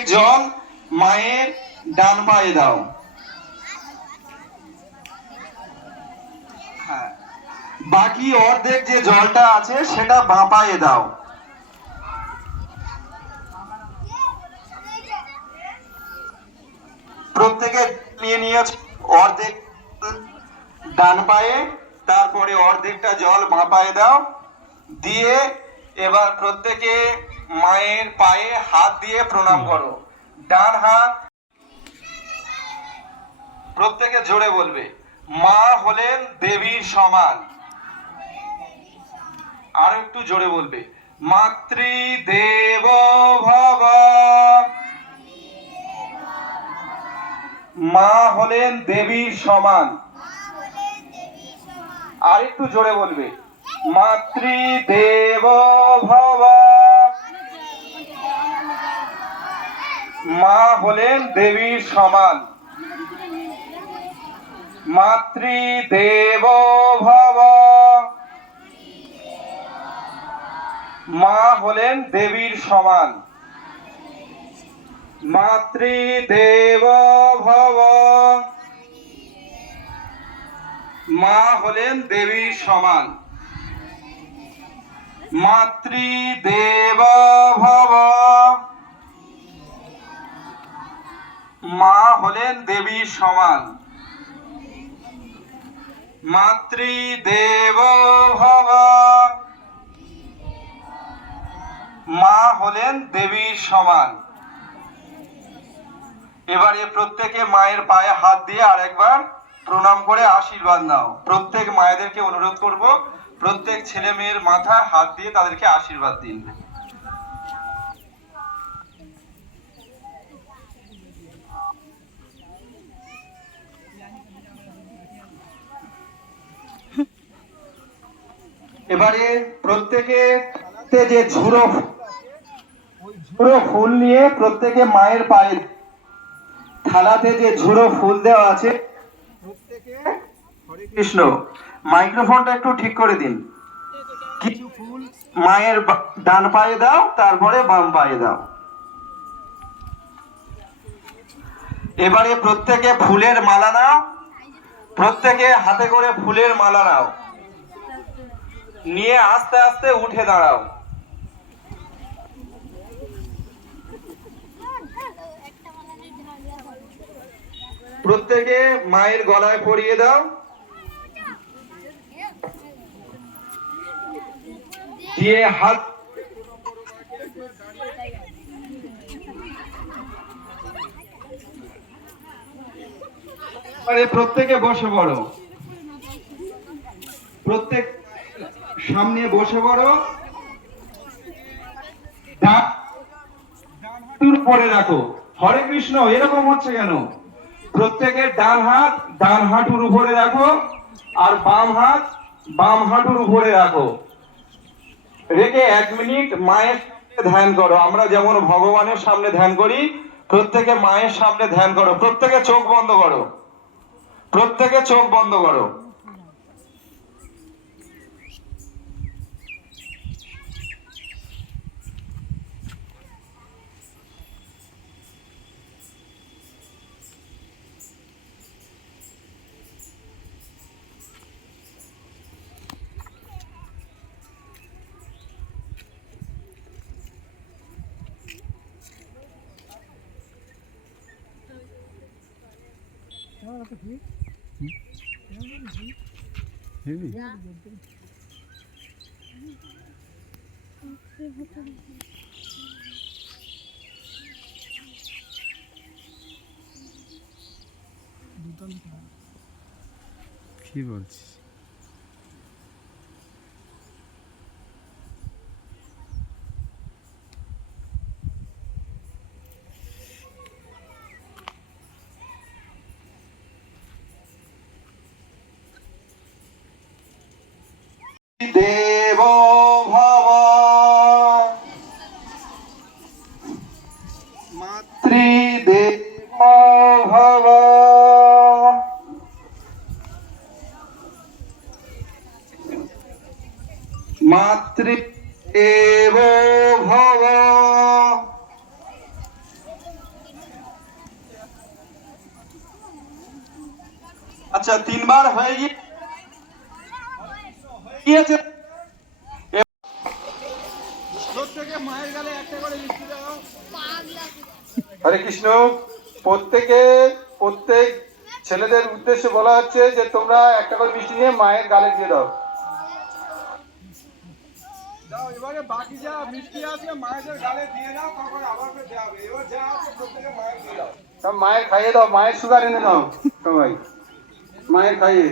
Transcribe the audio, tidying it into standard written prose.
অর্ধেক জল মায়ের ডান পায়ে দাও। হ্যাঁ, বাকি অর্ধেক যে জলটা আছে সেটা বাঁ পায়ে দাও। প্রত্যেকে নিয়ে নিয়েছ অর্ধেক ডান পায়ে, তারপরে অর্ধেকটা জল বাঁ পায়ে দাও। দিয়ে এবার প্রত্যেকে মায়ের পায়ে হাত দিয়ে প্রণাম করো। ডান হাত প্রত্যেকে জোরে বলবে, মা হলেন দেবীর সমান। আর একটু জোরে বলবে, মাতৃদেব ভব। মা হলেন দেবীর সমান। আর একটু জোরে বলবে, মাতৃদেব ভব। মা হলেন দেবীর সমান। মাতৃদেব ভব। মা হলেন দেবীর সমান। মাতৃদেব ভব। মা হলেন দেবীর সমান। মাতৃদেব ভব। মা হলেন দেবীর সমান। মাতৃদেব ভব। মা হলেন দেবীর সমান। এবারে প্রত্যেকে মায়ের পায়ে হাত দিয়ে আরেকবার প্রণাম করে আশীর্বাদ নাও। প্রত্যেক মায়েদেরকে অনুরোধ করব, প্রত্যেক ছেলে মেয়ের মাথায় হাত দিয়ে তাদেরকে আশীর্বাদ দিন। এবারে প্রত্যেকে যে ঝুড়ো ফুল নিয়ে প্রত্যেকে মায়ের পায়ে, থালাতে যে ঝুড়ো ফুল দেওয়া আছে প্রত্যেকে হরে কৃষ্ণ। মাইক্রোফোনটা একটু ঠিক করে দিন। কিছু ফুল মায়ের ডান পায়ে দাও, তারপরে বাম পায়ে দাও। এবারে প্রত্যেকে ফুলের মালা নাও। প্রত্যেকে হাতে করে ফুলের মালা নাও, নিয়ে আস্তে আস্তে উঠে দাঁড়াও। প্রত্যেকে মায়ের গলায় পরিয়ে দাও। দিয়ে হাত প্রত্যেকে বসে পড়ো। প্রত্যেক সামনে বসে পড়ো। ডান হাঁটুর উপরে রাখো। হরে কৃষ্ণ, এরকম হচ্ছে কেন? প্রত্যেকের ডান হাত ডান হাঁটুর উপরে রাখো, আর বাম হাত বাম হাঁটুর উপরে রাখো। রেখে 1 মিনিট মায়ের ধ্যান করো। আমরা যেমন ভগবানের সামনে ধ্যান করি, প্রত্যেকে মায়ের সামনে ধ্যান করো। প্রত্যেকে চোখ বন্ধ করো। প্রত্যেকে চোখ বন্ধ করো। কি বলছিস? দেব ভব। মাতৃদেব ভব। মাতৃদেব ভব। আচ্ছা, তিনবার হয়ে গিয়েছে। প্রত্যেকে মায়ের গালে একটা করে মিষ্টি দাও। হরে কৃষ্ণ। প্রত্যেক ছেলেদের উদ্দেশ্যে বলা হচ্ছে যে তোমরা একটা করে মিষ্টি নিয়ে মায়ের গালে দিয়ে দাও। দাও, এবারে বাকি যা মিষ্টি আছে মায়েদের গালে দিয়ে দাও, তারপর আবার দেওয়া হবে। এবার যা আছে প্রত্যেকে মায়ের দিয়ে দাও। সব মায়ের খাইয়ে দাও, মায়ের সুগার এনে দাও সবাই, মায়ের খাইয়ে।